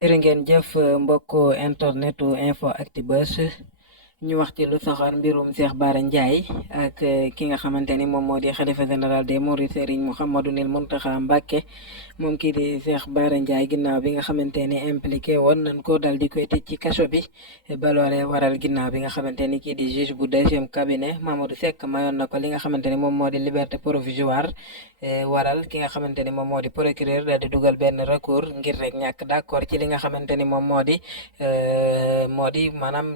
jërë ngeen jëf mbokku internetu info Actubuzz ñu wax ci lu soxal mbirum Cheikh Bara Ndiaye ak ki nga xamante ni moom moo di xalifa général des Mourides Serigne Mouhamadunil Mountakha Mbacké moom kii di Cheikh Bara Ndiaye ginnaaw bi nga xamante ni impliqué woon nañ ko dal di koy tëj ci kaso bi ba loolee waral ginnaaw bi nga xamante ni kii di juge bu deuxième cabinet Mamadou Seck mayoon na ko li nga xamante ni moom moo di liberté provisoire waral ki nga xamante ni moom moo di procureur daal di dugal benn recours ngir rek ñàkk d'accord ci li nga xamante ni moom moo di maanaam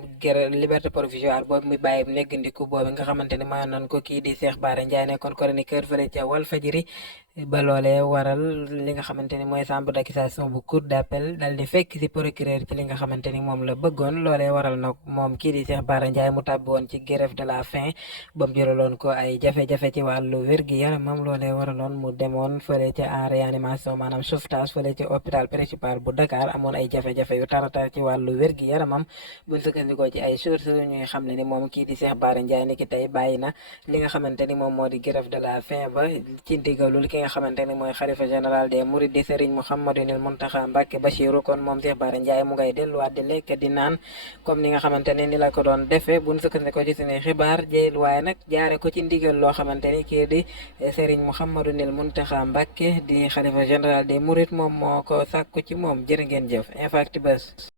liberté provisoire boobu muy bàyyi neggandiku boobu nga xamante ni mayoon nañ ko kii di Cheikh Bara Ndiaye nekkoon chroniqueur fële ca Walfadjri ba loolee waral li nga xamante ni mooy chambre d'accusation bu cour d'appel dal di fekk ci procureur ci li nga xamante ni moom la bëggoon loolee waral nag moom kii di Cheikh Bara Ndiaye mu tàbbi woon ci grève de la faim ba mu juraloon ko ay jafe-jafe ci wàllu wér-gi-yaramam loolee waraloon mu demoon fële ca en réanimation maanaam sauvetage fële ca hôpital principal bu Dakar amoon ay jafe-jafe yu taratar ci wàllu wér-gi-yaramam buñ sukkandikoo ci ay sources ñuy xam ne ni moom kii di Cheikh Bara Ndiaye ni ki tey bàyyi na li nga xamante ni moom moo di grève de la faim ba ci ndigalul ki nga xamante ni mooy xalifa général des Mourides di Serigne Mouhamadunil Mountakha Mbacké Bassirou kon moom Cheikh Bara Ndiaye mu ngay delluwaat di lekk di naan comme ni nga xamante ni la ko doon defee buñ sukkandikoo ci suñuy xibaar jël waaye nag jaare ko ci ndigal loo xamante ni kii di Serigne Mouhamadunil Mountakha Mbacké di xalifa général des Mourides moom moo ko sàkku ci moom jërë ngeen jëf Info Actubuzz